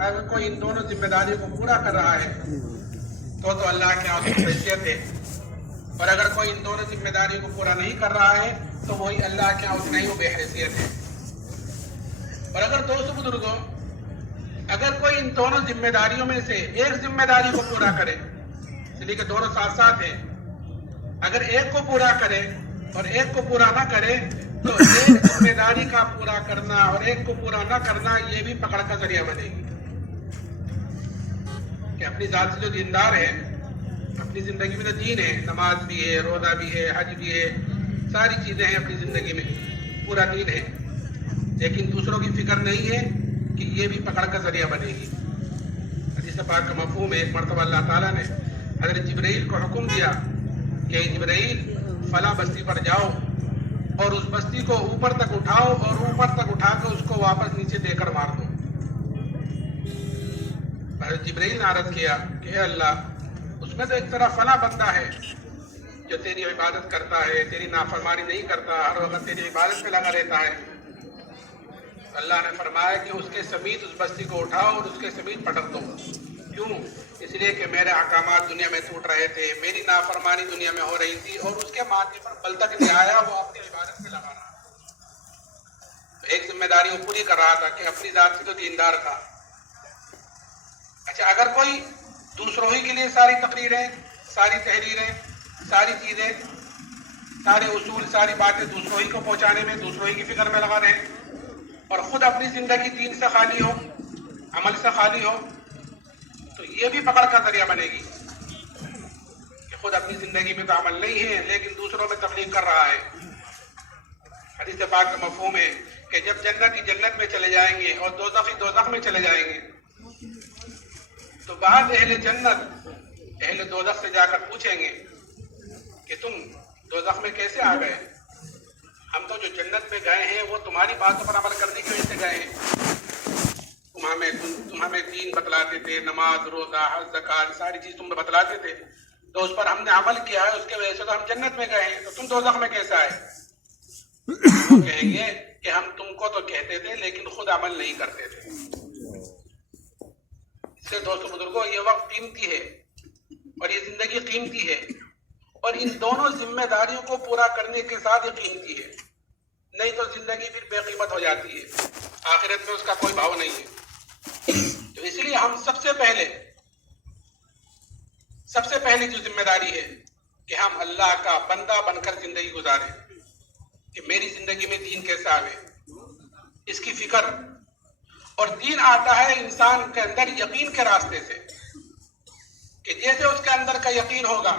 اگر کوئی ان دونوں ذمہ داریوں کو پورا کر رہا ہے تو اللہ کے یہاں اس کی حیثیت ہے، اور اگر کوئی ان دونوں ذمہ داریوں کو پورا نہیں کر رہا ہے تو وہی اللہ کے یہاں اتنا ہی وہ بے حیثیت ہے۔ اور اگر دوستو بزرگوں، اگر کوئی ان دونوں ذمہ داریوں میں سے ایک ذمہ داری کو پورا کرے، اس لیے کہ دونوں ساتھ ساتھ ہیں، اگر ایک کو پورا کرے اور ایک کو پورا نہ کرے تو ایک ذمہ داری کا پورا کرنا اور ایک کو پورا نہ کرنا یہ بھی پکڑ کا ذریعہ بنے گی کہ اپنی ذات سے جو دیندار ہے، اپنی زندگی میں تو دین ہے، نماز بھی ہے، روزہ بھی ہے، حج بھی ہے، ساری چیزیں ہیں اپنی زندگی میں، پورا دین ہے، لیکن دوسروں کی فکر نہیں ہے کہ یہ بھی پکڑ کا ذریعہ بنے گی۔ حدیث پاک کا مفہوم ہے، ایک مرتبہ اللہ تعالیٰ نے حضرت جبرائیل کو حکم دیا کہ جبرائیل فلاں بستی پر جاؤ اور اس بستی کو اوپر تک اٹھاؤ اور اوپر تک اٹھا کے اس کو واپس نیچے دے کر مار دو۔ حضرت جبرائیل نے عرض کیا کہ اے اللہ، اس میں تو ایک طرح فلاں بندہ ہے جو تیری عبادت کرتا ہے، تیری نافرمانی نہیں کرتا، ہر وقت تیری عبادت پہ لگا رہتا ہے۔ اللہ نے فرمایا کہ اس کے سمیت اس بستی کو اٹھاؤ اور اس کے سمیت پٹک دو۔ کیوں؟ اس لیے کہ میرے احکامات دنیا میں ٹوٹ رہے تھے، میری نافرمانی دنیا میں ہو رہی تھی اور اس کے ماتھے پر بل تک نہیں آیا، وہ اپنی عبادت پہ لگا رہا۔ ایک ذمہ داری وہ پوری کر رہا تھا کہ اپنی ذات سے تو دیندار تھا۔ اچھا، اگر کوئی دوسروں ہی کے لیے ساری تقریریں، ساری تحریریں، ساری چیزیں، سارے اصول، ساری باتیں دوسروں ہی کو پہنچانے میں، دوسروں ہی کی فکر میں لگا رہے اور خود اپنی زندگی دین سے خالی ہو، عمل سے خالی ہو، تو یہ بھی پکڑ کا ذریعہ بنے گی کہ خود اپنی زندگی میں تو عمل نہیں ہے لیکن دوسروں میں تبلیغ کر رہا ہے۔ حدیث پاک کا مفہوم ہے کہ جب جنتی جنت میں چلے جائیں گے اور دوزخی دوزخ میں چلے جائیں گے تو بعد اہل جنت اہل دوزخ سے جا کر پوچھیں گے کہ تم دوزخ میں کیسے آ گئے؟ ہم تو جو جنت میں گئے ہیں وہ تمہاری باتوں پر عمل کرنے کی وجہ سے گئے ہیں، تم ہمیں دین بتلاتے تھے، نماز، روزہ، حج، زکات، ساری چیز تم بتلاتے تھے، تو اس پر ہم نے عمل کیا ہے، اس کے وجہ سے تو ہم جنت میں گئے ہیں، تو تم دوزخ میں کیسے آئے؟ وہ کہیں گے کہ ہم تم کو تو کہتے تھے لیکن خود عمل نہیں کرتے تھے۔ اس سے دوستو بزرگوں، یہ وقت قیمتی ہے اور یہ زندگی قیمتی ہے، اور ان دونوں ذمہ داریوں کو پورا کرنے کے ساتھ یہ قیمتی ہے، نہیں تو زندگی پھر بے قیمت ہو جاتی ہے، آخرت میں اس کا کوئی بھاؤ نہیں ہے۔ تو اس لیے ہم سب سے پہلی جو ذمہ داری ہے کہ ہم اللہ کا بندہ بن کر زندگی گزاریں، کہ میری زندگی میں دین کیسے آوے، اس کی فکر۔ اور دین آتا ہے انسان کے اندر یقین کے راستے سے، کہ جیسے اس کے اندر کا یقین ہوگا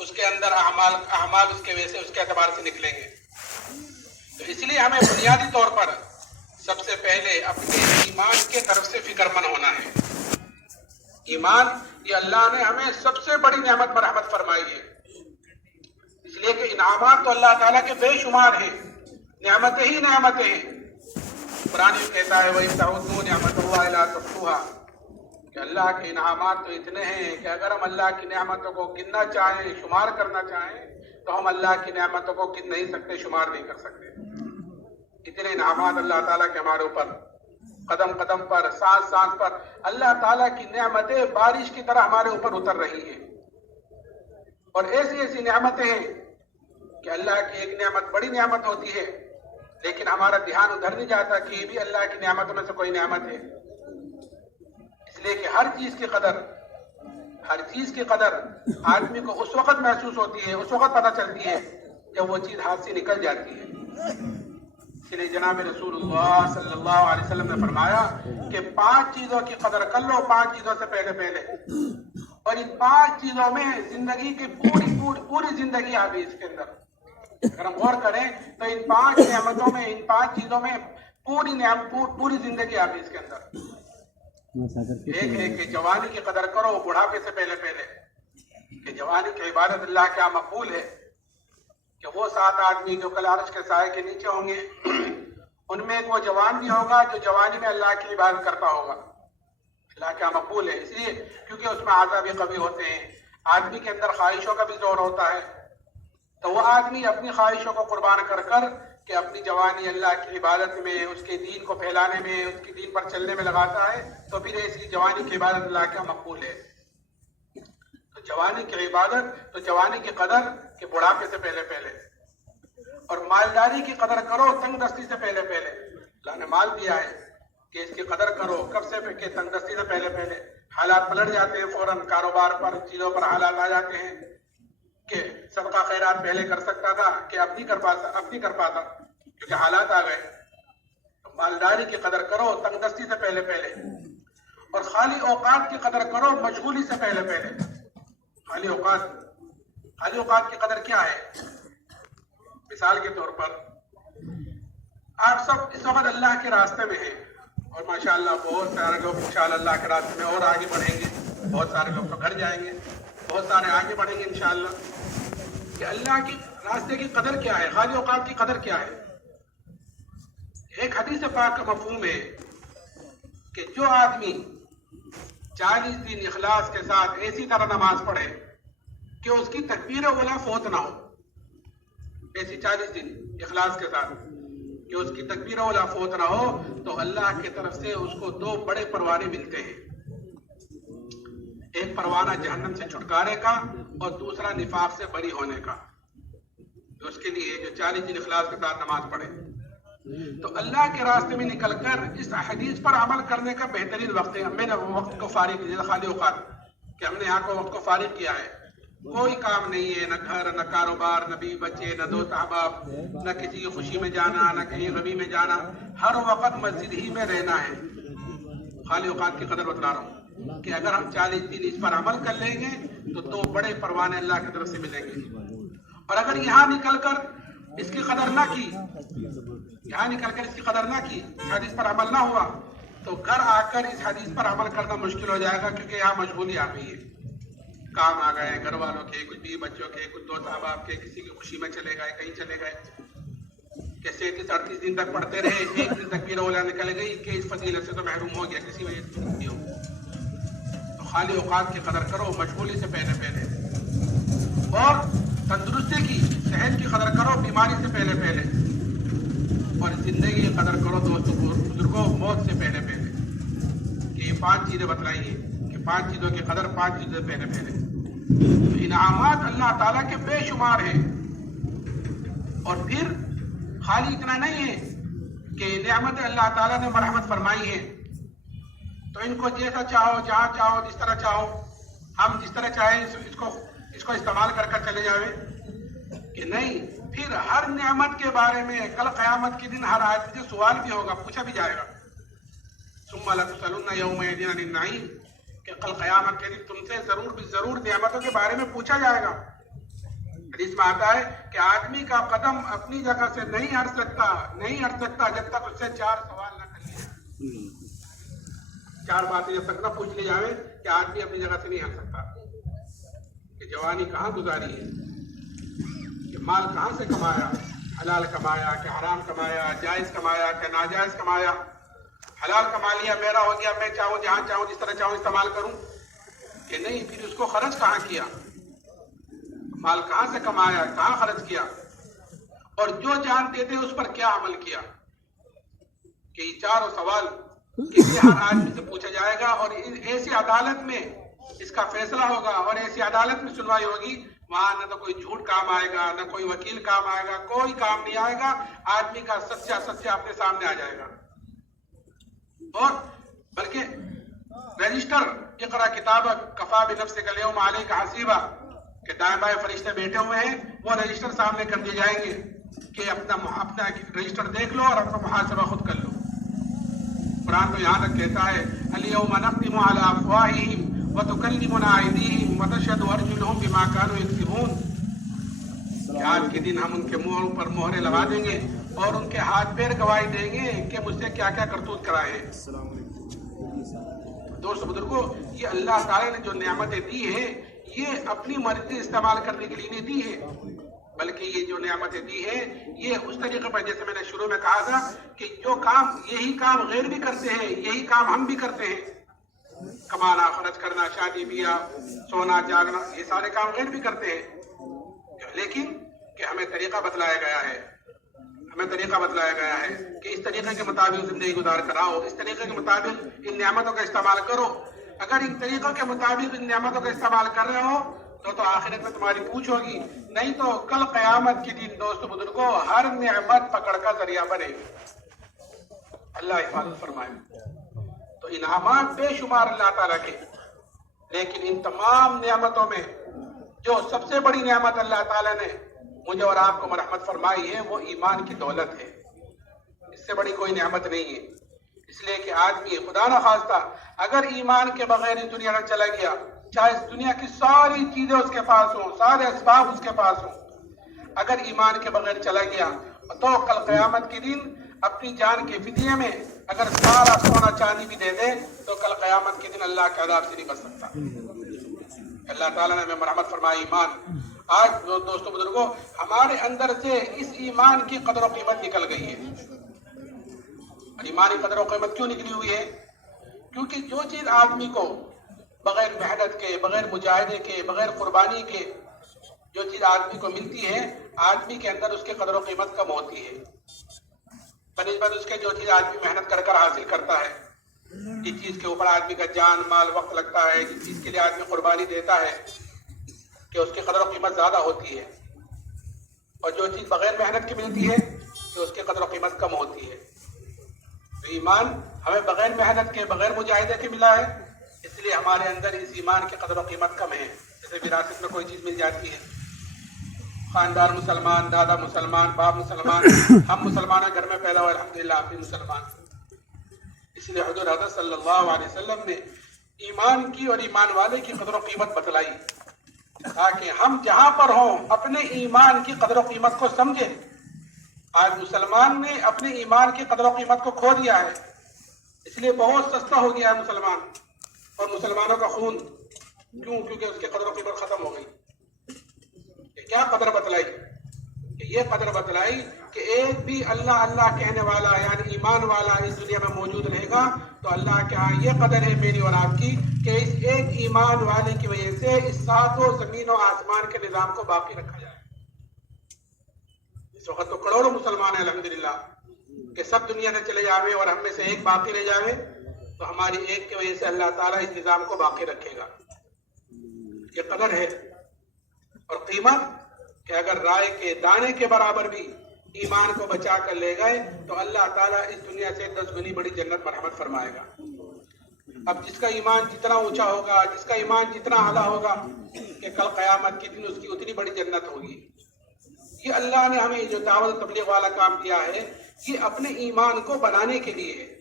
اس کے اندر اعمال اس کے وجہ سے، اس کے اعتبار سے نکلیں گے۔ تو اس لیے ہمیں بنیادی طور پر سب سے پہلے اپنے ایمان کے طرف سے فکر مند ہونا ہے۔ ایمان یہ اللہ نے ہمیں سب سے بڑی نعمت پر رحمت فرمائی ہے، اس لیے کہ انعامات تو اللہ تعالیٰ کے بے شمار ہیں، نعمتیں ہی نعمتیں ہیں۔ قرآن یہ کہتا ہے وَإِن تَعُدُّوا نِعْمَتَ اللَّهِ لَا تُحْصُوهَا، کہ اللہ کے انعامات تو اتنے ہیں کہ اگر ہم اللہ کی نعمتوں کو گننا چاہیں، شمار کرنا چاہیں تو ہم اللہ کی نعمتوں کو گن نہیں سکتے، شمار نہیں کر سکتے۔ اتنے انعامات اللہ تعالیٰ کے ہمارے اوپر، قدم قدم پر، سانس سانس پر اللہ تعالیٰ کی نعمتیں بارش کی طرح ہمارے اوپر اتر رہی ہیں، اور ایسی ایسی نعمتیں ہیں کہ اللہ کی ایک نعمت بڑی نعمت ہوتی ہے لیکن ہمارا دھیان ادھر نہیں جاتا کہ یہ بھی اللہ کی نعمتوں میں سے کوئی نعمت ہے۔ اس لیے کہ ہر چیز کی قدر آدمی کو اس وقت محسوس ہوتی ہے، اس وقت پتہ چلتی ہے جب وہ چیز ہاتھ سے نکل جاتی ہے۔ اس لیے جناب رسول اللہ صلی اللہ علیہ وسلم نے فرمایا کہ 5 چیزوں کی قدر کر لو 5 چیزوں سے پہلے، اور ان 5 چیزوں میں زندگی کی پوری زندگی آ گئی اس کے اندر۔ اگر ہم غور کریں تو ان 5 نعمتوں میں، ان 5 چیزوں میں پوری زندگی آ گئی اس کے اندر۔ ایک ہے کہ جوانی کی قدر کرو بڑھاپے سے پہلے، کہ جوانی کی عبادت اللہ کیا مقبول ہے، کہ وہ 7 آدمی جو کل عرش کے سائے کے نیچے ہوں گے ان میں ایک وہ جوان بھی ہوگا جو جوانی میں اللہ کی عبادت کرتا ہوگا، اللہ کیا مقبول ہے۔ اس لیے کیونکہ اس میں اعضاء بھی قوی ہوتے ہیں، آدمی کے اندر خواہشوں کا بھی زور ہوتا ہے، تو وہ آدمی اپنی خواہشوں کو قربان کر کہ اپنی جوانی اللہ کی عبادت میں، اس کے دین کو پھیلانے میں، اس کے دین پر چلنے میں لگاتا ہے تو پھر ایسی جوانی کی عبادت اللہ کا مقبول ہے۔ تو جوانی کی عبادت، تو جوانی کی قدر کہ بڑھاپے سے پہلے پہلے، اور مالداری کی قدر کرو تنگ دستی سے پہلے پہلے۔ اللہ نے مال دیا ہے کہ اس کی قدر کرو کب سے، کہ تنگ دستی سے پہلے پہلے۔ حالات پلٹ جاتے ہیں فوراً، کاروبار پر، چیزوں پر حالات آ جاتے ہیں کہ صدقہ خیرات پہلے کر سکتا تھا کہ اب نہیں کر پاتا کیونکہ حالات آ گئے۔ تو مالداری کی قدر کرو تنگ دستی سے پہلے پہلے، اور خالی اوقات کی قدر کرو مشغولی سے پہلے پہلے۔ خالی اوقات کی قدر کیا ہے؟ مثال کے طور پر آپ سب اس وقت اللہ کے راستے میں ہیں، اور ماشاءاللہ بہت سارے لوگ انشاءاللہ اللہ کے راستے میں اور آگے بڑھیں گے، بہت سارے لوگ تو گھر جائیں گے، بہت سارے آگے بڑھیں گے انشاءاللہ۔ کہ اللہ کی راستے کی قدر کیا ہے، خالی اوقات کی قدر کیا ہے؟ ایک حدیث پاک کا مفہوم ہے کہ جو آدمی 40 دن اخلاص کے ساتھ ایسی طرح نماز پڑھے کہ اس کی تکبیر اولیٰ فوت نہ ہو، ایسی 40 دن اخلاص کے ساتھ کہ اس کی تکبیر اولیٰ فوت نہ ہو، تو اللہ کی طرف سے اس کو 2 بڑے پروانے ملتے ہیں۔ ایک پروانہ جہنم سے چھٹکارے کا، اور دوسرا نفاق سے بری ہونے کا، تو اس کے لیے جو 40 دن اخلاص کے ساتھ نماز پڑھے۔ تو اللہ کے راستے میں نکل کر اس حدیث پر عمل کرنے کا بہترین وقت ہے۔ میں نے وقت کو فارغ کیا، خالی اوقات کہ ہم نے یہاں کو وقت کو فارغ کیا ہے، کوئی کام نہیں ہے، نہ گھر، نہ کاروبار، نہ بیوی بچے، نہ دوست احباب، نہ کسی کی خوشی میں جانا، نہ کہیں غمی میں جانا، ہر وقت مسجد ہی میں رہنا ہے۔ خالی اوقات کی قدر بتلا رہا ہوں کہ اگر ہم 40 دن اس پر عمل کر لیں گے تو 2 بڑے پروانے اللہ کی طرف سے ملیں گے۔ اور اگر یہاں نکل کر اس کی قدر نہ کی، اس حدیث پر عمل نہ ہوا، تو گھر آ کر اس حدیث پر عمل کرنا مشکل ہو جائے گا، کیونکہ یہاں مشغولی آ گئی ہے، کام آ گئے، گھر والوں کے، کچھ بیوی بچوں کے، کچھ دوست احباب کے، کسی کی خوشی میں چلے گئے، کہیں چلے گئے کہ 37-38 دن تک پڑھتے رہے، ایک دن تکبیر اولیٰ نکل گئی کہ اس فضیلت سے تو محروم ہو گیا کسی وجہ سے نہیں ہو۔ تو خالی اوقات کی قدر کرو مشغولی سے پہلے پہلے، اور تندرستی کی، صحت کی قدر کرو بیماری سے پہلے پہلے، اور زندگی کی قدر کرو دوستوں بزرگوں موت سے پہلے پہلے۔ کہ یہ 5 چیزیں بتلائی ہیں کہ 5 چیزوں کی قدر 5 چیزیں پہلے پہلے۔ تو انعامات اللہ تعالیٰ کے بے شمار ہیں، اور پھر خالی اتنا نہیں ہے کہ نعمت اللہ تعالیٰ نے مرحمت فرمائی ہے تو ان کو جیسا چاہو، جہاں چاہو، جس طرح چاہو، ہم جس طرح چاہیں اس کو استعمال کر کر چلے جاوے، کہ نہیں، پھر ہر نعمت کے بارے میں کل قیامت کے دن ہر آدمی سے سوال بھی ہوگا، پوچھا بھی جائے گا۔ ثم لتسألن یومئذ عن النعیم، کہ کل قیامت کے دن تم سے ضرور نعمتوں کے بارے میں پوچھا جائے گا۔ حدیث میں آتا ہے کہ آدمی کا قدم اپنی جگہ سے نہیں ہٹ سکتا جب تک اس سے 4 سوال نہ کر لیے، 4 باتیں جب تک نہ پوچھ لی جائے کہ آدمی اپنی جگہ سے نہیں ہٹ سکتا۔ کہ جوانی کہاں گزاری ہے، کہ مال کہاں سے کمایا، حلال کمایا کہ حرام کمایا، جائز کمایا کہ ناجائز کمایا، حلال کما لیا میرا ہو گیا، میں چاہوں جہاں چاہوں جس طرح چاہوں استعمال کروں، کہ نہیں، پھر اس کو خرچ کہاں کیا، مال کہاں سے کمایا، کہاں خرچ کیا، اور جو جانتے تھے اس پر کیا عمل کیا۔ کہ یہ 4 سوال کہ یہ ہر آدمی سے پوچھا جائے گا، اور ایسی عدالت میں اس کا فیصلہ ہوگا، اور ایسی عدالت میں سنوائی ہوگی، وہاں نہ تو کوئی جھوٹ کام آئے گا، نہ کوئی وکیل کام آئے گا، کوئی کام نہیں آئے گا، آدمی کا سچا اپنے سامنے آ جائے گا۔ اور بلکہ رجسٹر اقرا کتابک کفا بنفسک الیوم علیک حسیبا، کہ دائیں بائیں فرشتے بیٹھے ہوئے ہیں، وہ رجسٹر سامنے کر دیے جائیں گے کہ اپنا رجسٹر دیکھ لو اور اپنا محاسبہ خود کر لو۔ قرآن تو یہاں تک کہتا ہے الیوم نختم علی افواہہم وتکلمنا ایدیہم وتشہد ارجلہم بما کانوا یکسبون، کہ آج کے دن ہم ان کے منہوں پر مہرے لگا دیں گے اور ان کے ہاتھ پیر گواہی دیں گے کہ مجھ سے کیا کیا کرتوت کرائے ہیں۔ دوست بزرگوں، یہ اللہ تعالیٰ نے جو نعمتیں دی ہیں یہ اپنی مرضی استعمال کرنے کے لیے نہیں دی ہے، بلکہ یہ جو نعمتیں دی ہیں یہ اس طریقے پر، جیسے میں نے شروع میں کہا تھا کہ جو کام، یہی کام غیر بھی کرتے ہیں، یہی کام ہم بھی کرتے ہیں، کمانا، خرچ کرنا، شادی بیاہ، سونا جاگنا، یہ سارے کام غیر بھی کرتے ہیں، لیکن کہ ہمیں طریقہ بتلایا گیا ہے، ہمیں طریقہ بتلایا گیا ہے کہ اس طریقے کے مطابق زندگی گزار کر آؤ، اس طریقے کے مطابق ان نعمتوں کا استعمال کرو. اگر ان طریقوں کے مطابق ان نعمتوں کا استعمال کر رہے ہو تو آخرت میں تمہاری پوچھ ہوگی، نہیں تو کل قیامت کے دن دوست بزرگوں ہر نعمت پکڑ کا ذریعہ بنے گی. اللہ حفاظت فرمائے. تو انعامات بے شمار اللہ تعالیٰ کے، لیکن ان تمام نعمتوں میں جو سب سے بڑی نعمت اللہ تعالیٰ نے مجھے اور آپ کو مرحمت فرمائی ہے وہ ایمان کی دولت ہے. اس سے بڑی کوئی نعمت نہیں ہے. اس لیے کہ آدمی خدا نہ خواستہ اگر ایمان کے بغیر اس دنیا میں چلا گیا، چاہے اس دنیا کی ساری چیزیں اس کے پاس ہوں، سارے اسباب اس کے پاس ہوں، اگر ایمان کے بغیر چلا گیا تو کل قیامت کے دن اپنی جان کے فدیے میں اگر سارا سونا چاندی بھی دے دے تو کل قیامت کے دن اللہ کے عذاب سے نہیں بچ سکتا. اللہ تعالیٰ نے ہمیں مرحمت فرمائی. ایمان آج دوستوں بزرگوں ہمارے اندر سے اس ایمان کی قدر و قیمت نکل گئی ہے. اور ایمانی قدر و قیمت کیوں نکلی ہوئی ہے؟ کیونکہ جو چیز آدمی کو بغیر محنت کے، بغیر مجاہدے کے، بغیر قربانی کے جو چیز آدمی کو ملتی ہے، آدمی کے اندر اس کے قدر و قیمت کم ہوتی ہے بنسبت اس کے جو چیز آدمی محنت کر کر حاصل کرتا ہے. جس چیز کے اوپر آدمی کا جان مال وقت لگتا ہے، جس چیز کے لیے آدمی قربانی دیتا ہے کہ اس کی قدر و قیمت زیادہ ہوتی ہے، اور جو چیز بغیر محنت کی ملتی ہے کہ اس کی قدر و قیمت کم ہوتی ہے. تو ایمان ہمیں بغیر محنت کے، بغیر مجاہدے کے ملا ہے، اس لیے ہمارے اندر اس ایمان کی قدر و قیمت کم ہے. جیسے وراثت میں کوئی چیز مل جاتی ہے، خاندان مسلمان، دادا مسلمان، باپ مسلمان، ہم مسلمانوں گھر میں پیدا ہوئے الحمدللہ آپ بھی مسلمان. اس لیے حضور حضرت صلی اللہ علیہ وسلم نے ایمان کی اور ایمان والے کی قدر و قیمت بتلائی تاکہ ہم جہاں پر ہوں اپنے ایمان کی قدر و قیمت کو سمجھیں. آج مسلمان نے اپنے ایمان کی قدر و قیمت کو کھو دیا ہے، اس لیے بہت سستا ہو گیا ہے مسلمان اور مسلمانوں کا خون. کیوں؟ کیونکہ اس کی قدر و قیمت ختم ہو گئی. کیا قدر بتلائی؟ یہ قدر بتلائی کہ ایک بھی اللہ اللہ کہنے والا یعنی ایمان والا اس دنیا میں موجود رہے گا تو اللہ کے ہاں یہ قدر ہے میری اور آپ کی کہ اس ایک ایمان والے کی وجہ سے اس ساتوں زمین و آسمان کے نظام کو باقی رکھا جائے. اس وقت تو کروڑوں مسلمان ہیں الحمدللہ کہ سب دنیا سے چلے جاوے اور ہم میں سے ایک باقی رہ جاوے تو ہماری ایک کی وجہ سے اللہ تعالیٰ اس نظام کو باقی رکھے گا. یہ قدر ہے اور قیمت کہ اگر رائے کے دانے کے برابر بھی ایمان کو بچا کر لے گئے تو اللہ تعالیٰ اس دنیا سے 10 گنی بڑی جنت مرحمت فرمائے گا. اب جس کا ایمان جتنا اونچا ہوگا، جس کا ایمان جتنا اعلیٰ ہوگا کہ کل قیامت کے دن اس کی اتنی بڑی جنت ہوگی. یہ اللہ نے ہمیں جو دعوت تبلیغ والا کام کیا ہے یہ اپنے ایمان کو بنانے کے لیے ہے،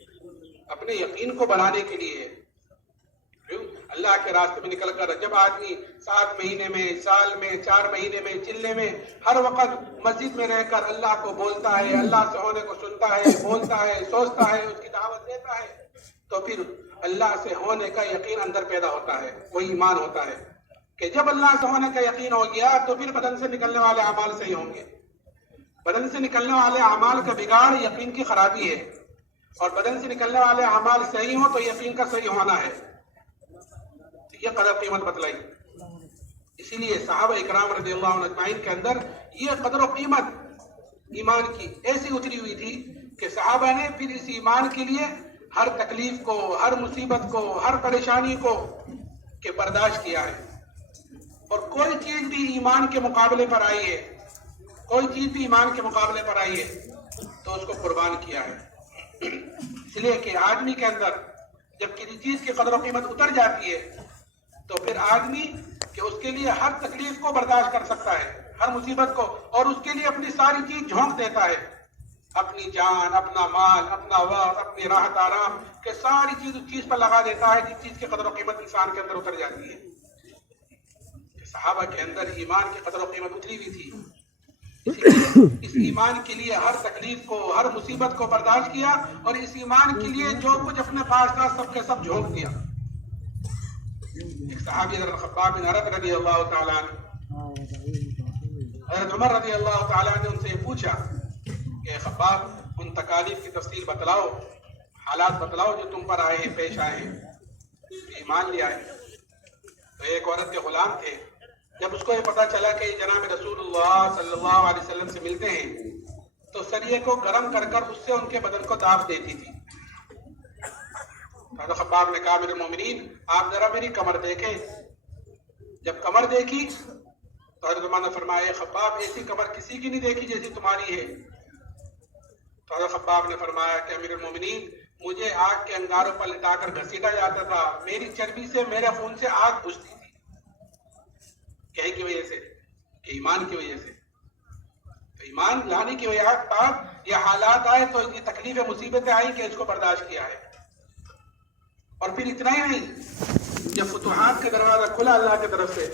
اپنے یقین کو بنانے کے لیے ہے. اللہ کے راستے میں نکل کر جب آدمی 7 مہینے میں، سال میں، 4 مہینے میں، چلے میں ہر وقت مسجد میں رہ کر اللہ کو بولتا ہے، اللہ سے ہونے کو سنتا ہے، بولتا ہے، سوچتا ہے، اس کی دعوت دیتا ہے تو پھر اللہ سے ہونے کا یقین اندر پیدا ہوتا ہے. وہی ایمان ہوتا ہے کہ جب اللہ سے ہونے کا یقین ہو گیا تو پھر بدن سے نکلنے والے اعمال صحیح ہوں گے. بدن سے نکلنے والے اعمال کا بگاڑ یقین کی خرابی ہے اور بدن سے نکلنے والے اعمال صحیح ہوں تو یقین کا صحیح ہونا ہے. یہ قدر قیمت بتلائی. اسی لیے صحابہ اکرام رضی اللہ عنہ اجمعین کے اندر یہ قدر و قیمت ایمان کی ایسی اتری ہوئی تھی کہ صحابہ نے پھر اس ایمان کے لیے ہر تکلیف کو، ہر مصیبت کو، ہر پریشانی کو کہ برداشت کیا ہے. اور کوئی چیز بھی ایمان کے مقابلے پر آئی ہے، کوئی چیز بھی ایمان کے مقابلے پر آئی ہے تو اس کو قربان کیا ہے. اس لیے کہ آدمی کے اندر جب کسی چیز کی قدر و قیمت اتر جاتی ہے تو پھر آدمی کہ اس کے لیے ہر تکلیف کو برداشت کر سکتا ہے، ہر مصیبت کو، اور اس کے لیے اپنی ساری چیز جھونک دیتا ہے، اپنی جان، اپنا مال، اپنا وقت، اپنی راحت آرام کہ ساری چیز اس چیز پر لگا دیتا ہے جس چیز کی قدر و قیمت انسان کے اندر اتر جاتی ہے. صحابہ کے اندر ایمان کی قدر و قیمت اتری ہوئی تھی، اسی لیے اس ایمان کے لیے ہر تکلیف کو، ہر مصیبت کو برداشت کیا اور اس ایمان کے لیے جو کچھ اپنے پاس تھا سب کے سب جھونک دیا. ایک صحابی حضرت خباب بن عرد رضی اللہ تعالیٰ عنہ، حضرت عمر رضی اللہ تعالیٰ نے ان سے یہ پوچھا کہ خباب ان تکالیف کی تفصیل بتلاؤ، حالات بتلاؤ جو تم پر آئے ہیں، پیش آئے ہیں، ایمان لے آئے. تو ایک عورت کے غلام تھے، جب اس کو یہ پتا چلا کہ جناب رسول اللہ صلی اللہ علیہ وسلم سے ملتے ہیں تو سریے کو گرم کر کر اس سے ان کے بدن کو داغ دیتی تھی. حضرت خباب نے کہا امیر المومنین آپ ذرا میری کمر دیکھیں. جب کمر دیکھی تو حضرت عمر نے فرمایا خباب ایسی کمر کسی کی نہیں دیکھی جیسی تمہاری ہے. تو حضرت خباب نے فرمایا کہ امیر المومنین مجھے آگ کے انگاروں پر لٹا کر گھسیٹا جاتا تھا, میری چربی سے میرے خون سے آگ بجھتی تھی. کہے کی وجہ سے کہ ایمان کی وجہ سے. تو ایمان لانے کی وجہ بعد یہ حالات آئے تو یہ تکلیفیں مصیبتیں آئی کہ اس کو برداشت کیا ہے. اور پھر اتنا ہی نہیں, جب فتوحات کا دروازہ کھلا اللہ کی طرف سے,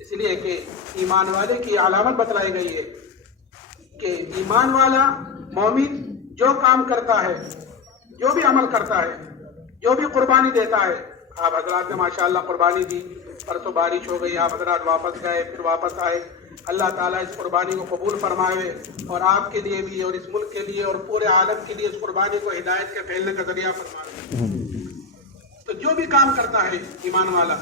اس لیے کہ ایمان والے کی علامت بتلائی گئی ہے کہ ایمان والا مومن جو کام کرتا ہے, جو بھی عمل کرتا ہے, جو بھی قربانی دیتا ہے. آپ حضرات نے ماشاءاللہ قربانی دی, پرسوں بارش ہو گئی, آپ حضرات واپس گئے, پھر واپس آئے. اللہ تعالیٰ اس قربانی کو قبول فرمائے اور آپ کے لیے بھی اور اس ملک کے لیے اور پورے عالم کے لیے اس قربانی کو ہدایت کے پھیلنے کا ذریعہ فرمائے. تو جو بھی کام کرتا ہے ایمان والا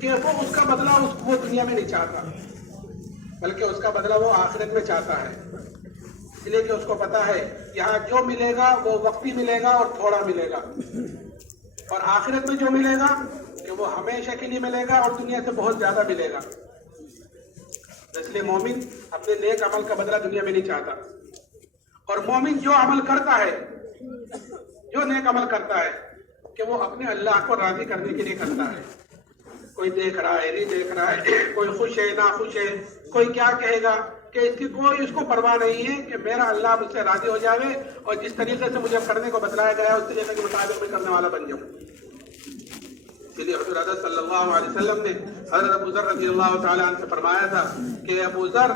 کہ وہ اس کا بدلہ وہ دنیا میں نہیں چاہتا, بلکہ اس کا بدلہ وہ آخرت میں چاہتا ہے. اس لیے کہ اس کو پتا ہے یہاں جو ملے گا وہ وقتی ملے گا اور تھوڑا ملے گا, اور آخرت میں جو ملے گا کہ وہ ہمیشہ کے لیے ملے گا اور دنیا سے بہت زیادہ ملے گا. اس لیے مومن اپنے نیک عمل کا بدلہ دنیا میں نہیں چاہتا. اور مومن جو عمل کرتا ہے, جو نیک عمل کرتا ہے کہ وہ اپنے اللہ کو راضی کرنے کے لیے کرتا ہے. کوئی دیکھ رہا ہے, نہیں دیکھ رہا ہے, کوئی خوش ہے, نہ خوش ہے, کوئی کیا کہے گا, کہ اس کی کوئی اس کو پرواہ نہیں ہے کہ میرا اللہ مجھ سے راضی ہو جاوے اور جس طریقے سے مجھے کرنے کو بتلایا گیا ہے اس طریقے کے مطابق میں کرنے والا بن جاؤں. اس لیے حضور حضرت صلی اللہ علیہ وسلم نے حضرت ابو ذر رضی اللہ تعالیٰ عنہ سے فرمایا تھا کہ ابو ذر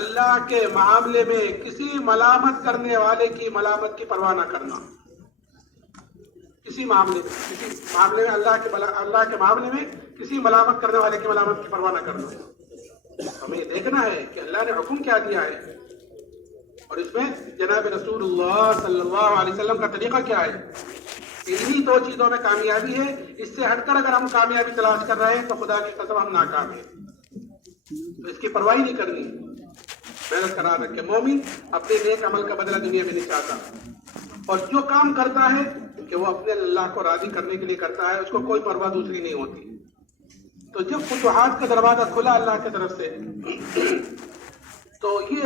اللہ کے معاملے میں کسی ملامت کرنے والے کی ملامت کی پرواہ نہ کرنا. کسی معاملے میں اللہ کے معاملے میں کسی ملامت کرنے والے کی ملامت کی پرواہ نہ کرنا. ہمیں یہ دیکھنا ہے کہ اللہ نے حکم کیا دیا ہے اور اس میں جناب رسول اللہ صلی اللہ علیہ وسلم کا طریقہ کیا ہے. انہی دو چیزوں میں کامیابی ہے. اس سے ہٹ کر اگر ہم کامیابی تلاش کر رہے ہیں تو خدا کی قسم ہم ناکام ہیں. تو اس کی پرواہ نہیں کرنی, محنت کرا رکھے. مومن اپنے نیک عمل کا بدلہ دنیا میں نہیں چاہتا, اور جو کام کرتا ہے کہ وہ اپنے اللہ کو راضی کرنے کے لیے کرتا ہے, اس کو کوئی پرواہ دوسری نہیں ہوتی. تو جب فتوحات کا دروازہ کھلا اللہ کی طرف سے تو یہ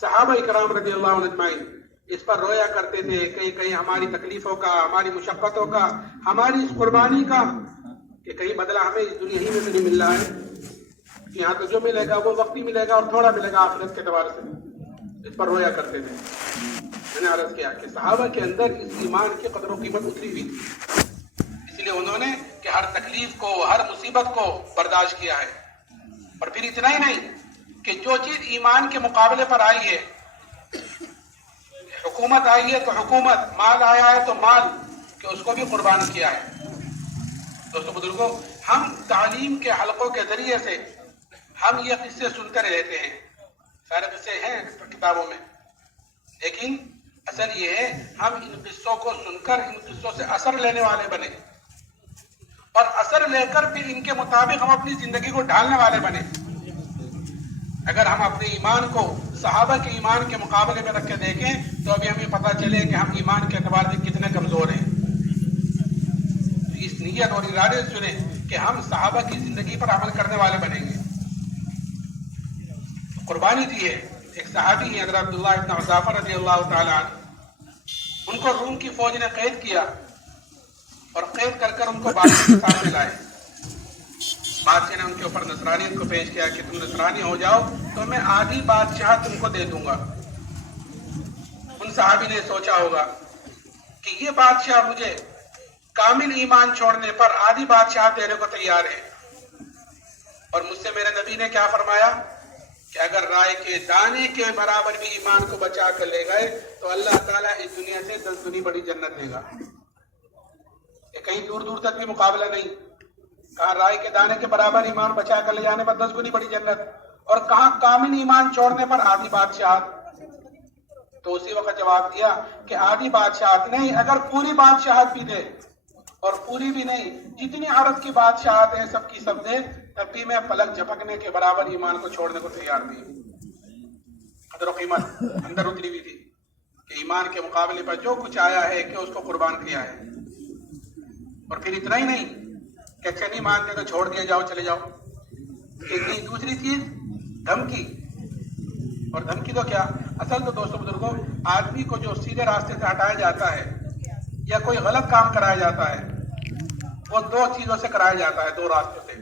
صحابہ کرام رضی اللہ عنہ اجمعین اس پر رویا کرتے تھے, کہیں ہماری تکلیفوں کا, ہماری مشقتوں کا, ہماری اس قربانی کا کہ کہیں بدلہ ہمیں اس دنیا ہی میں سے نہیں مل رہا ہے. یہاں تو جو ملے گا وہ وقتی ملے گا اور تھوڑا ملے گا آخرت کے اعتبار سے. اس پر رویا کرتے تھے. میں نے عرض کیا کہ صحابہ کے اندر اس ایمان کی قدر و قیمت اتری ہوئی تھی, اس لیے انہوں نے کہ ہر تکلیف کو, ہر مصیبت کو برداشت کیا ہے. اور پھر اتنا ہی نہیں کہ جو چیز ایمان کے مقابلے پر آئی ہے, حکومت آئی ہے تو حکومت, مال آیا ہے تو مال, کہ اس کو بھی قربان کیا ہے. دوستو بزرگوں, ہم تعلیم کے حلقوں کے ذریعے سے ہم یہ قصے سنتے رہتے ہیں, سارے قصے ہیں کتابوں میں, لیکن اصل یہ ہے ہم ان قصوں کو سن کر ان قصوں سے اثر لینے والے بنے, اور اثر لے کر پھر ان کے مطابق ہم اپنی زندگی کو ڈھالنے والے بنے. اگر ہم اپنے ایمان کو صحابہ کے ایمان کے مقابلے میں رکھ کے دیکھیں تو ابھی ہمیں پتہ چلے کہ ہم ایمان کے اعتبار سے کتنے کمزور ہیں. تو اس نیت اور ارادے سے چنیں کہ ہم صحابہ کی زندگی پر عمل کرنے والے بنیں گے. قربانی دی ہے. ایک صحابی ہیں حضرت عبداللہ ابن حذافہ رضی اللہ تعالیٰ عنہ, ان کو روم کی فوج نے قید کیا اور قید کر کر ان کو بادشاہ کے سامنے لائے. بادشاہ نے ان کے اوپر نصرانیت کو پیش کیا کہ تم نصرانی ہو جاؤ تو میں آدھی بادشاہ تم کو دے دوں گا. ان صحابی نے سوچا ہوگا کہ یہ بادشاہ مجھے کامل ایمان چھوڑنے پر آدھی بادشاہ دینے کو تیار ہے, اور مجھ سے میرے نبی نے کیا فرمایا کہ اگر رائے کے دانے کے برابر بھی ایمان کو بچا کر لے گئے تو اللہ تعالیٰ اس دنیا سے 10 گنی بڑی جنت دے گا. یہ کہیں دور دور تک بھی مقابلہ نہیں. کہاں رائے کے دانے کے برابر ایمان بچا کر لے جانے پر 10 گنی بڑی جنت, اور کہاں کامل ایمان چھوڑنے پر آدھی بادشاہت. تو اسی وقت جواب دیا کہ آدھی بادشاہت نہیں, اگر پوری بادشاہت بھی دے, اور پوری بھی نہیں, جتنی عرب کی بادشاہت ہے سب کی سب دے, تب بھی میں پلک جھپکنے کے برابر ایمان کو چھوڑنے کو تیار نہیں. قدر و قیمت اندر اتری ہوئی تھی کہ ایمان کے مقابلے پر جو کچھ آیا ہے کہ اس کو قربان کیا ہے. اور پھر اتنا ہی نہیں کہ اچھا نہیں مانتے تو چھوڑ دیا جاؤ, چلے جاؤ. اتنی دوسری چیز دھمکی. اور دھمکی تو کیا, اصل تو دوستوں بزرگوں, آدمی کو جو سیدھے راستے سے ہٹایا جاتا ہے یا کوئی غلط کام کرایا جاتا ہے, وہ دو چیزوں سے کرایا جاتا ہے, دو راستوں سے.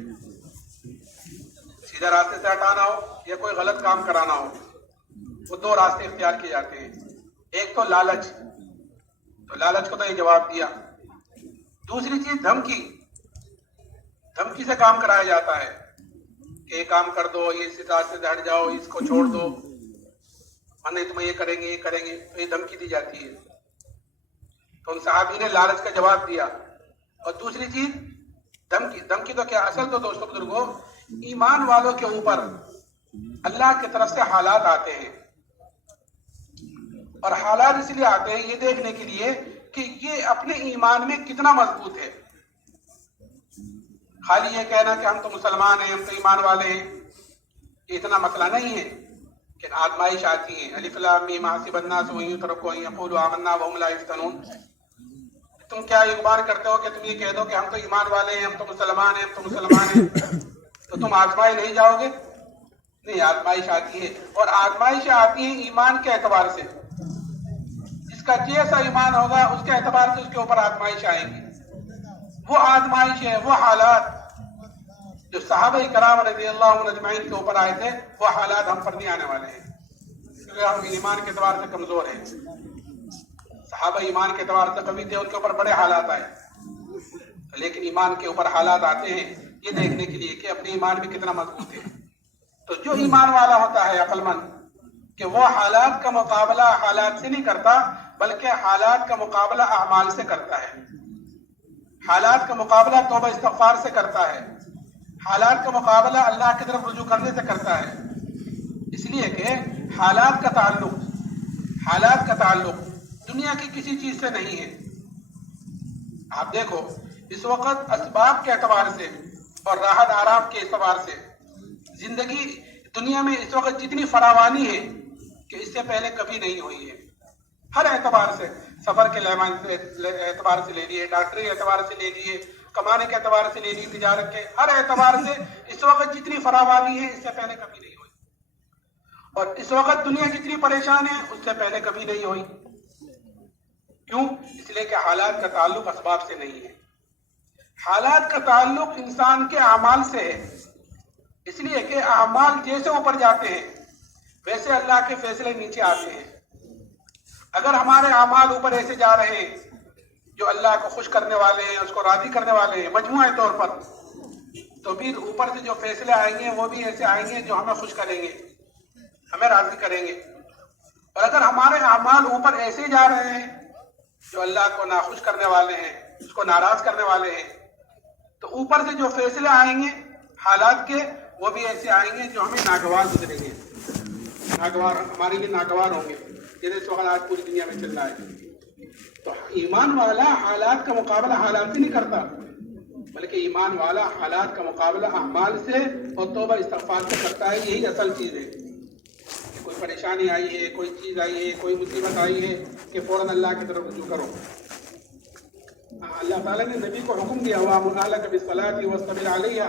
سیدھے راستے سے ہٹانا ہو یا کوئی غلط کام کرانا ہو, وہ دو راستے اختیار کیے جاتے ہیں. ایک تو لالچ, تو لالچ کو تو یہ جواب دیا. دوسری چیز دھمکی. دھمکی سے کام کرایا جاتا ہے کہ یہ کام کر دو, یہ اس راستے سے ہٹ جاؤ, اس کو چھوڑ دو, نہیں تمہیں یہ کریں گے, یہ کریں گے, تو یہ دھمکی دی جاتی ہے. تو ان صحابی نے لالچ کا جواب دیا. اور دوسری چیز دھمکی. دھمکی تو کیا, اصل تو دوستوں بزرگوں ایمان والوں کے اوپر اللہ کی طرف سے حالات آتے ہیں, اور حالات اس لیے آتے ہیں یہ دیکھنے کے لیے کہ یہ اپنے ایمان میں کتنا مضبوط ہے. خالی یہ کہنا کہ ہم تو مسلمان ہیں, ہم تو ایمان والے ہیں, یہ اتنا مسئلہ نہیں ہے. کہ آزمائش آتی ہے, الف لام میم حسب الناس ان یترکوا ان یقولوا آمنا وهم لا یفتنون. تم کیا یہ گمان کرتے ہو کہ تم یہ کہہ دو کہ ہم تو ایمان والے ہیں, ہم تو مسلمان ہیں, ہم تو مسلمان ہیں, تو تم آزمائے نہیں جاؤ گے؟ نہیں, آزمائش آتی ہے, اور آزمائشیں آتی ہیں ایمان کے اعتبار سے. جس کا جیسا ایمان ہوگا اس کے اعتبار سے اس کے اوپر آزمائش آئیں گی. وہ آزمائش ہے, وہ حالات جو صحابہ کرام رضی اللہ عنہ اجمعین کے اوپر آئے تھے, وہ حالات ہم پر نہیں آنے والے ہیں, کیونکہ ہم ایمان کے اعتبار سے کمزور ہیں. صحابہ ایمان کے اعتبار سے کبھی تھے, ان کے اوپر بڑے حالات آئے, لیکن ایمان کے اوپر حالات آتے ہیں یہ دیکھنے کے لیے کہ اپنے ایمان میں کتنا مضبوط ہے. تو جو ایمان والا ہوتا ہے عقل مند, کہ وہ حالات کا مقابلہ حالات سے نہیں کرتا, بلکہ حالات کا مقابلہ اعمال سے کرتا ہے. حالات کا مقابلہ توبہ استغفار سے کرتا ہے. حالات کا مقابلہ اللہ کی طرف رجوع کرنے سے کرتا ہے. اس لیے کہ حالات کا تعلق دنیا کی کسی چیز سے نہیں ہے. آپ دیکھو اس وقت اسباب کے اعتبار سے اور راحت آرام کے اعتبار سے زندگی دنیا میں اس وقت جتنی فراوانی ہے کہ اس سے پہلے کبھی نہیں ہوئی ہے. ہر اعتبار سے, سفر کے اعتبار سے لے لیے, ڈاکٹری اعتبار سے لے لیے, کمانے کے اعتبار سے لے لیے, تجارت کے ہر اعتبار سے اس وقت جتنی فراوانی ہے اس سے پہلے کبھی نہیں ہوئی. اور اس وقت دنیا جتنی پریشان ہے اس سے پہلے کبھی نہیں ہوئی. کیوں؟ اس لیے کہ حالات کا تعلق اسباب سے نہیں ہے. حالات کا تعلق انسان کے اعمال سے ہے. اس لیے کہ اعمال جیسے اوپر جاتے ہیں ویسے اللہ کے فیصلے نیچے آتے ہیں. اگر ہمارے اعمال اوپر ایسے جا رہے ہیں جو اللہ کو خوش کرنے والے ہیں, اس کو راضی کرنے والے ہیں مجموعی طور پر, تو پھر اوپر سے جو فیصلے آئیں گے وہ بھی ایسے آئیں گے جو ہمیں خوش کریں گے, ہمیں راضی کریں گے. اور اگر ہمارے اعمال اوپر ایسے جا رہے ہیں جو اللہ کو ناخوش کرنے والے ہیں, اس کو ناراض کرنے والے ہیں, تو اوپر سے جو فیصلے آئیں گے حالات کے وہ بھی ایسے آئیں گے جو ہمیں ناگوار گزریں گے, ناگوار ہمارے لیے ناگوار ہوں گے, جیسے سوال آج پوری دنیا میں چل رہا ہے. تو ایمان والا حالات کا مقابلہ حالات سے نہیں کرتا, بلکہ ایمان والا حالات کا مقابلہ اعمال سے اور توبہ استغفار سے کرتا ہے. یہی اصل چیز ہے. کوئی پریشانی آئی ہے, کوئی چیز آئی ہے, کوئی مصیبت آئی ہے کہ فوراً اللہ کی طرف رجوع کرو. اللہ تعالیٰ نے نبی کو حکم دیا, وَأْمُرْ أَهْلَكَ بِالصَّلَاةِ وَاصْطَبِرْ عَلَيْهَا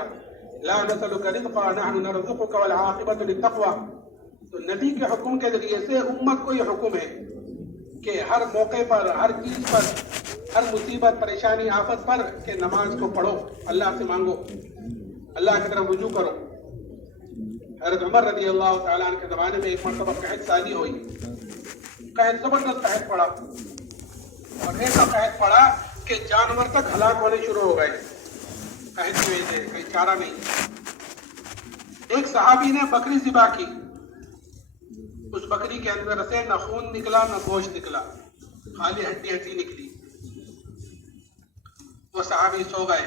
لَا نَسْأَلُكَ رِزْقًا نَحْنُ نَرْزُقُكَ وَالْعَاقِبَةُ لِلتَّقْوَىٰ. تو نبی کے حکم کے ذریعے سے امت کو یہ حکم ہے کہ ہر موقع پر, ہر چیز پر, ہر مصیبت, پریشانی, آفت پر کہ نماز کو پڑھو, اللہ سے مانگو, اللہ کی طرف رجوع کرو. حضرت عمر رضی اللہ تعالیٰ عنہ کے زمانے میں ایک مرتبہ قحط سالی ہوئی. قحط, زبردست قحط پڑا, اور ایسا قحط پڑا کہ جانور تک ہلاک ہونے شروع ہو گئے قحط کی وجہ سے, کوئی چارہ نہیں. ایک صحابی نے بکری ذبح کی, اس بکری کے اندر سے نہ خون نکلا نہ گوشت نکلا, خالی ہڈی نکلی. وہ صحابی سو گئے,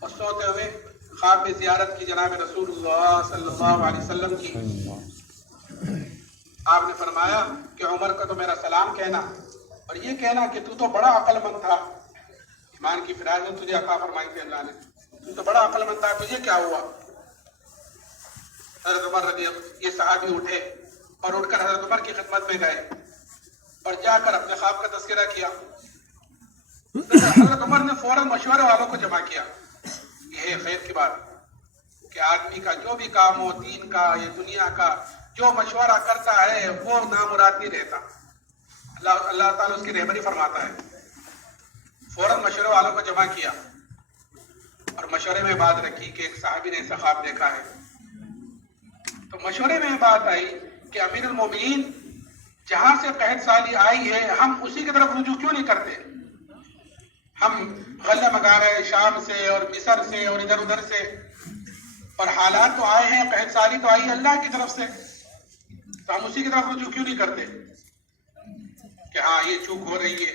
اور سوتے ہوئے خواب میں زیارت کی جناب رسول اللہ صلی اللہ علیہ وسلم کی. آپ نے فرمایا کہ عمر کا تو میرا سلام کہنا, اور یہ کہنا کہ تو بڑا عقل مند تھا, ایمان کی فراست تجھے عطا فرمائی تھی اللہ نے, تو بڑا عقل مند تھا, تجھے کیا ہوا؟ حضرت عمر رضی اللہ, یہ صحابی اٹھے اور اٹھ کر حضرت عمر کی خدمت میں گئے اور جا کر اپنے خواب کا تذکرہ کیا. حضرت عمر نے فوراً مشورے والوں کو جمع کیا. یہ ہے خیر کی بات کہ آدمی کا جو بھی کام ہو، دین کا یا دنیا کا، جو مشورہ کرتا ہے وہ نامراد نہیں رہتا. اللہ تعالیٰ اس کی رہبری فرماتا ہے. فوراً مشورے والوں کو جمع کیا اور مشورے میں بات رکھی کہ ایک صحابی نے ایسا خواب دیکھا ہے. تو مشورے میں بات آئی کہ امیر المومنین جہاں سے قحط سالی آئی ہے ہم اسی کی طرف رجوع کیوں نہیں کرتے؟ ہم غلہ منگا رہے شام سے اور مصر سے اور ادھر ادھر سے، اور حالات تو آئے ہیں، قحط سالی تو آئی اللہ کی طرف سے، تو ہم اسی کی طرف رجوع کیوں نہیں کرتے کہ ہاں یہ چوک ہو رہی ہے.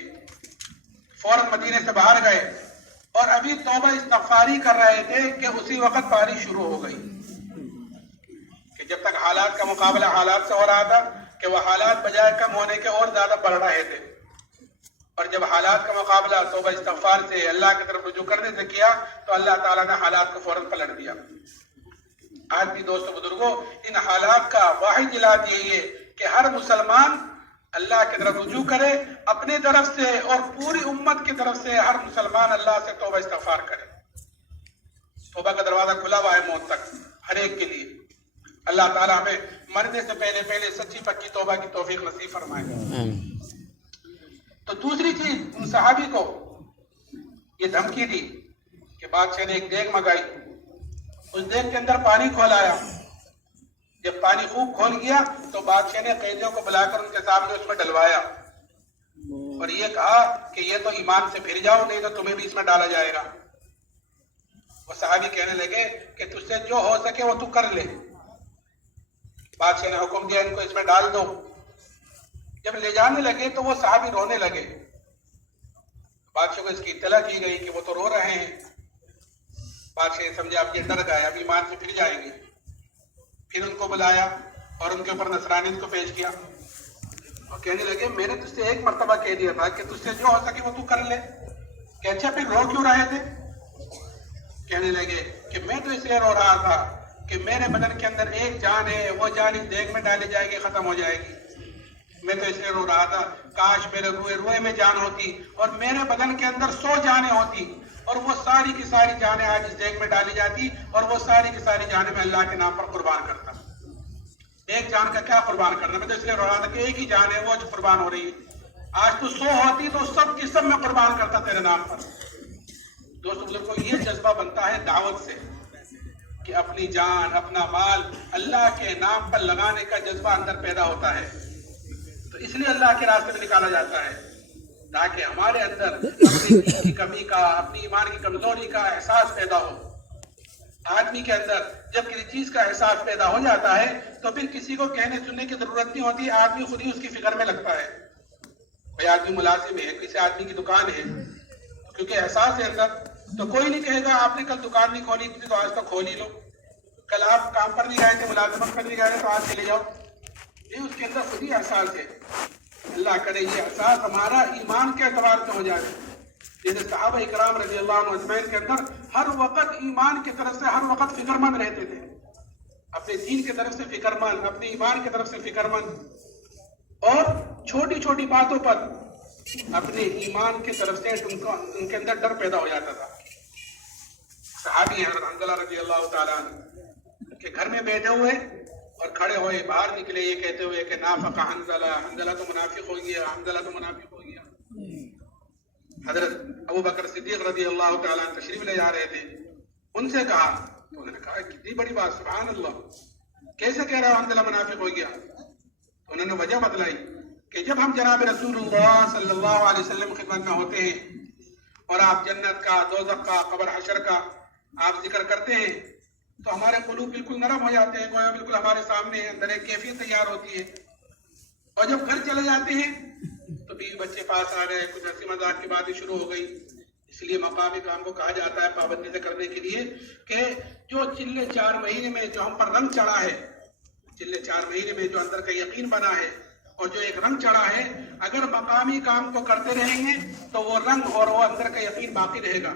فوراً مدینے سے باہر گئے اور ابھی توبہ استغفاری کر رہے تھے کہ اسی وقت بارش شروع ہو گئی. کہ جب تک حالات کا مقابلہ حالات سے ہو رہا تھا کہ وہ حالات بجائے کم ہونے کے اور زیادہ بڑھ رہے تھے، اور جب حالات کا مقابلہ توبہ استغفار سے اللہ کی طرف رجوع کرنے سے کیا تو اللہ تعالیٰ نے حالات کو فوراً پلٹ دیا. آج بھی دوستو بزرگوں، ان حالات کا واحد علاج یہی ہے کہ ہر مسلمان اللہ کی طرف رجوع کرے اپنے طرف سے، اور پوری امت کی طرف سے ہر مسلمان اللہ سے توبہ استغفار کرے. توبہ کا دروازہ کھلا ہوا ہے موت تک ہر ایک کے لیے. اللہ تعالیٰ ہمیں مرنے سے پہلے سچی پکی توبہ کی توفیق نصیب فرمائے. تو دوسری چیز، ان صحابی کو یہ دھمکی دی کہ بادشاہ نے ایک دیگ منگائی، اس دیگ کے اندر پانی کھولایا. جب پانی خوب کھول گیا تو بادشاہ نے قیدیوں کو بلا کر ان کے سامنے اس میں ڈلوایا اور یہ کہا کہ یہ تو ایمان سے پھر جاؤ نہیں تو تمہیں بھی اس میں ڈالا جائے گا. وہ صحابی کہنے لگے کہ تجھ سے جو ہو سکے وہ تو کر لے. بادشاہ نے حکم دیا ان کو اس میں ڈال دو. جب لے جانے لگے تو وہ صحابی رونے لگے. بادشاہ کو اس کی اطلاع کی گئی کہ وہ تو رو رہے ہیں. بادشاہ نے سمجھا اب یہ ڈر گئے، اب ایمان سے پھر جائیں گے. پھر ان کو بلایا اور ان کے اوپر نصرانیت کو پیش کیا اور کہنے لگے میں نے تجھ سے ایک مرتبہ کہہ دیا تھا کہ تجھ سے جو ہو سکے وہ تو کر لے. کہ اچھا پھر رو کیوں رہے تھے؟ کہنے لگے کہ میں تو اس لیے رو رہا تھا کہ میرے بدن کے اندر ایک جان ہے، وہ جان اس دیگ میں ڈالی جائے گی، ختم ہو جائے گی. میں تو اس لیے رو رہا تھا کاش میرے روئے میں جان ہوتی اور میرے بدن کے اندر 100 جانیں ہوتی اور وہ ساری کی ساری جانیں آج اس دیگ میں ڈالی جاتی اور وہ ساری کی ساری جانیں میں اللہ کے نام پر قربان کرتا. ایک جان کا کیا قربان کرنا؟ میں تو اس لیے رو رہا تھا کہ ایک ہی جان ہے وہ جو قربان ہو رہی ہے. آج تو 100 ہوتی تو سب کی سب میں قربان کرتا تیرے نام پر. دوستو بزرگوں، یہ جذبہ بنتا ہے دعوت سے کہ اپنی جان اپنا مال اللہ کے نام پر لگانے کا جذبہ اندر پیدا ہوتا ہے. تو اس لیے اللہ کے راستے میں نکالا جاتا ہے تاکہ ہمارے اندر اپنی دین کی کمی کا، اپنی ایمان کی کمزوری کا احساس پیدا ہو. آدمی کے اندر جب کسی چیز کا احساس پیدا ہو جاتا ہے تو پھر کسی کو کہنے سننے کی ضرورت نہیں ہوتی، آدمی خود ہی اس کی فکر میں لگتا ہے. کوئی آدمی ملازم ہے، کسی آدمی کی دکان ہے، کیونکہ احساس ہے اندر، تو کوئی نہیں کہے گا آپ نے کل دکان نہیں کھولی تھی تو آج تک کھول ہی لو. کل آپ کام پر نہیں گئے تھے، ملازمت پر نہیں گئے تھے تو آج چلے جاؤ. یہ اس کے اندر خود ہی احساس ہے. اللہ کرے یہ احساس ہمارا ایمان کے اعتبار سے ہو جائے. جیسے صحابہ اکرام رضی اللہ عنہ اجمعین کے اندر ہر وقت ایمان کی طرف سے ہر وقت فکر مند رہتے تھے، اپنے دین کی طرف سے فکر مند، اپنے ایمان کی طرف سے فکر مند، اور چھوٹی چھوٹی باتوں پر اپنے ایمان کی طرف سے ان کے اندر ڈر پیدا ہو جاتا تھا. صحابی حضرت حنظلہ رضی اللہ تعالیٰ عنہ کے گھر میں بیٹھے ہوئے اور کھڑے ہوئے باہر نکلے یہ کہتے ہوئے کہ نافق حنظلہ، حنظلہ تو منافق ہو گیا، حنظلہ تو منافق ہو گیا. حضرت ابو بکر صدیق رضی اللہ تعالیٰ عنہ تشریف لے جا رہے تھے، ان سے کہا تو انہوں نے کہا کتنی بڑی بات، سبحان اللہ، کیسے کہہ رہا ہو حنظلہ منافق ہو گیا؟ تو انہوں نے وجہ بتلائی کہ جب ہم جناب رسول اللہ صلی اللہ علیہ وسلم خدمت میں ہوتے ہیں اور آپ جنت کا، دوزخ کا، قبر حشر کا آپ ذکر کرتے ہیں تو ہمارے قلوب بالکل نرم ہو جاتے ہیں، گویا بالکل ہمارے سامنے اندر ایک کیفیت تیار ہوتی ہے. اور جب گھر چلے جاتے ہیں تو بیوی بچے پاس آ گئے، کچھ ہنسی مذاق کی باتیں شروع ہو گئی. اس لیے مقامی کام کو کہا جاتا ہے پابندی سے کرنے کے لیے کہ جو چلے 4 مہینے میں جو ہم پر رنگ چڑھا ہے، چلے 4 مہینے میں جو اندر کا یقین بنا ہے اور جو ایک رنگ چڑھا ہے، اگر مقامی کام کو کرتے رہیں گے تو وہ رنگ اور وہ اندر کا یقین باقی رہے گا،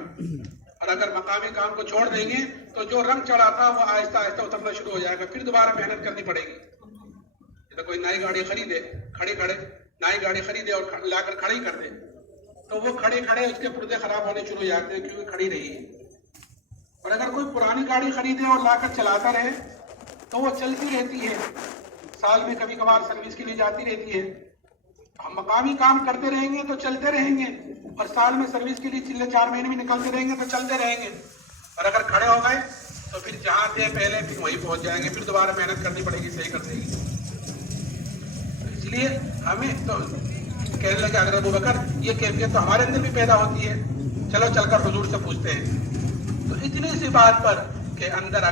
اور اگر مقامی کام کو چھوڑ دیں گے تو جو رنگ چڑھا تھا وہ آہستہ آہستہ اترنا شروع ہو جائے گا، پھر دوبارہ محنت کرنی پڑے گی. کوئی نئی گاڑی خریدے کھڑے نئی گاڑی خریدے اور لا کر کھڑی کر دے تو وہ کھڑے اس کے پردے خراب ہونے شروع ہو جاتے ہیں کیونکہ کھڑی رہی ہے. اور اگر کوئی پرانی گاڑی خریدے اور لا کر چلاتا رہے تو وہ چلتی رہتی ہے, سال میں کبھی کبھار سروس کے لیے جاتی رہتی ہے. ہم مقامی کام کرتے رہیں گے تو چلتے رہیں گے, اور سال میں سروس کے لیے 4 مہینے بھی نکلتے رہیں گے تو چلتے رہیں گے. اور اگر کھڑے ہو گئے تو پھر جہاں تھے پہلے پھر وہیں پہنچ جائیں گے, پھر دوبارہ محنت کرنی پڑے گی, صحیح کر دے گی. اس لیے ہمیں تو کہنے لگے حضرت ابوبکر یہ کیفیت تو ہمارے اندر بھی پیدا ہوتی ہے, چلو چل کر حضور سے پوچھتے ہیں. تو اتنی سی بات پر کہ اندر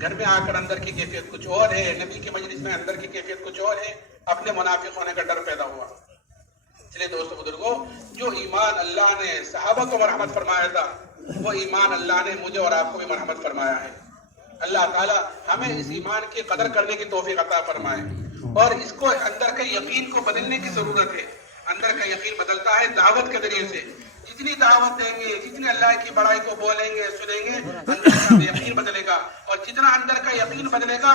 گھر میں آ کر اندر کی کیفیت کچھ اور ہے, نبی کی مجلس میں اندر کی کیفیت کچھ اور ہے, اپنے منافق ہونے کا ڈر پیدا ہوا. اس لیے دوستو بزرگوں, جو ایمان اللہ نے صحابہ کو مرحمت فرمایا تھا وہ ایمان اللہ نے مجھے اور آپ کو بھی مرحمت فرمایا ہے. اللہ تعالی ہمیں اس ایمان کی قدر کرنے کی توفیق عطا فرمائے, اور اس کو اندر کے یقین کو بدلنے کی ضرورت ہے. اندر کا یقین بدلتا ہے دعوت کے ذریعے سے. جتنی دعوت دیں گے, جتنی اللہ کی بڑائی کو بولیں گے, سنیں گے, اندر کا یقین بدلے گا, اور جتنا اندر کا یقین بدلے گا